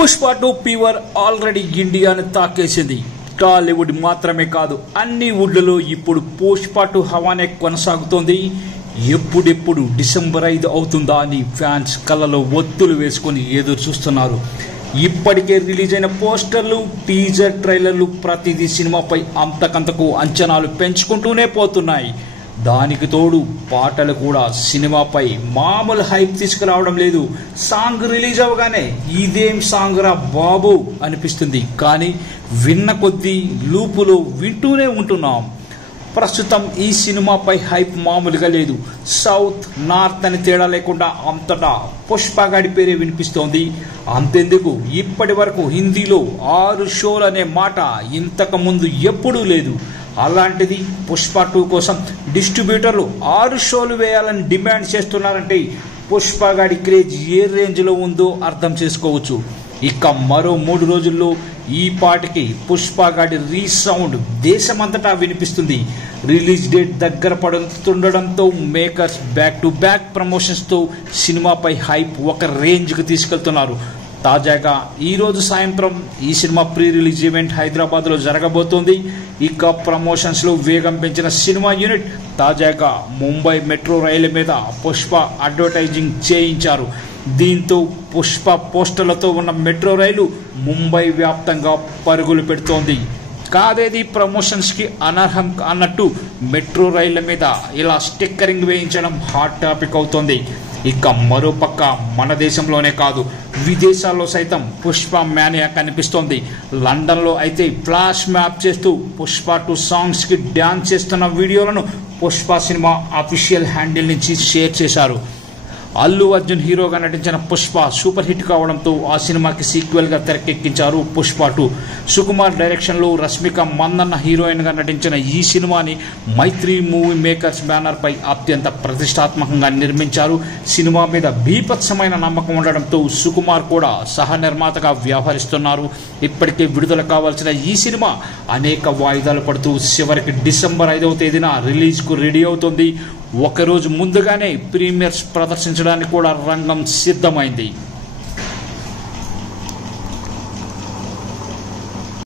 Pushpa 2 fever already ఇండియాను తాకేసింది. టాలీవుడ్ మాత్రమే కాదు, అన్ని వుడ్లలో ఇప్పుడు పుష్ప 2 హవానే కొనసాగుతోంది. ఎప్పుడెప్పుడు డిసెంబర్ 5 అవుతుందా అని ఫ్యాన్స్ కళ్ళలో ఒత్తులు వేసుకొని ఎదురు చూస్తున్నారు. ఇప్పటికే రిలీజ్ అయిన పోస్టర్లు, టీజర్, ట్రైలర్లు ప్రతిదీ సినిమాపై అంతకంతకు అంచనాలు పెంచుకుంటూనే పోతున్నాయి. దానికి తోడు పాటలు కూడా సినిమాపై మామూలు హైప్ తీసుకురావడం లేదు. సాంగ్ రిలీజ్ అవగానే ఇదేం సాంగ్ రా బాబు అనిపిస్తుంది, కానీ విన్న కొద్దీ లూపులో వింటూనే ఉంటున్నాం. ప్రస్తుతం ఈ సినిమాపై హైప్ మామూలుగా లేదు. సౌత్, నార్త్ అని తేడా లేకుండా అంతటా పుష్పగాడి పేరే వినిపిస్తోంది. అంతెందుకు, ఇప్పటి వరకు హిందీలో 6 షోలు అనే మాట ఇంతకు ముందు ఎప్పుడూ లేదు. అలాంటిది పుష్ప 2 కోసం డిస్ట్రిబ్యూటర్లు 6 షోలు వేయాలని డిమాండ్ చేస్తున్నారంటే పుష్పగాడి క్రేజ్ ఏ రేంజ్లో ఉందో అర్థం చేసుకోవచ్చు. ఇక మరో 3 రోజుల్లో ఈ పాటికి పుష్పగాడి రీసౌండ్ దేశమంతటా వినిపిస్తుంది. రిలీజ్ డేట్ దగ్గర పడుతుండడంతో మేకర్స్ బ్యాక్ టు బ్యాక్ ప్రమోషన్స్తో సినిమాపై హైప్ ఒక రేంజ్కి తీసుకెళ్తున్నారు. తాజాగా ఈరోజు సాయంత్రం ఈ సినిమా ప్రీ రిలీజ్ ఈవెంట్ హైదరాబాద్లో జరగబోతోంది. ఇక ప్రమోషన్స్లో వేగం పెంచిన సినిమా యూనిట్ తాజాగా ముంబై మెట్రో రైలు మీద పుష్ప అడ్వర్టైజింగ్ చేయించారు. దీంతో పుష్ప పోస్టర్లతో ఉన్న మెట్రో రైలు ముంబై వ్యాప్తంగా పరుగులు పెడుతోంది. కాదేది ప్రమోషన్స్కి అనర్హం అన్నట్టు మెట్రో రైళ్ల మీద ఇలా స్టిక్కరింగ్ వేయించడం హాట్ టాపిక్ అవుతోంది. ఇక మరోపక్క మన దేశంలోనే కాదు, విదేశాల్లో సైతం పుష్ప మ్యానియా కనిపిస్తోంది. లండన్లో అయితే ఫ్లాష్ మ్యాప్ చేస్తూ పుష్ప 2 సాంగ్స్కి డ్యాన్స్ చేస్తున్న వీడియోలను పుష్ప సినిమా అఫీషియల్ హ్యాండిల్ నుంచి షేర్ చేశారు. అల్లు అర్జున్ హీరోగా నటించిన పుష్ప సూపర్ హిట్ కావడంతో ఆ సినిమాకి సీక్వెల్గా తెరకెక్కించారు పుష్ప 2. సుకుమార్ డైరెక్షన్లో రష్మిక మందన్న హీరోయిన్గా నటించిన ఈ సినిమాని మైత్రి మూవీ మేకర్స్ బ్యానర్పై అత్యంత ప్రతిష్టాత్మకంగా నిర్మించారు. సినిమా మీద బీభత్సమైన నమ్మకం ఉండడంతో సుకుమార్ కూడా సహ నిర్మాతగా వ్యవహరిస్తున్నారు. ఇప్పటికే విడుదల కావాల్సిన ఈ సినిమా అనేక వాయిదాలు పడుతూ చివరికి డిసెంబర్ 5వ తేదీన రిలీజ్కు రెడీ అవుతుంది. ఒకరోజు ముందుగానే ప్రీమియర్స్ ప్రదర్శించడానికి కూడా రంగం సిద్ధమైంది.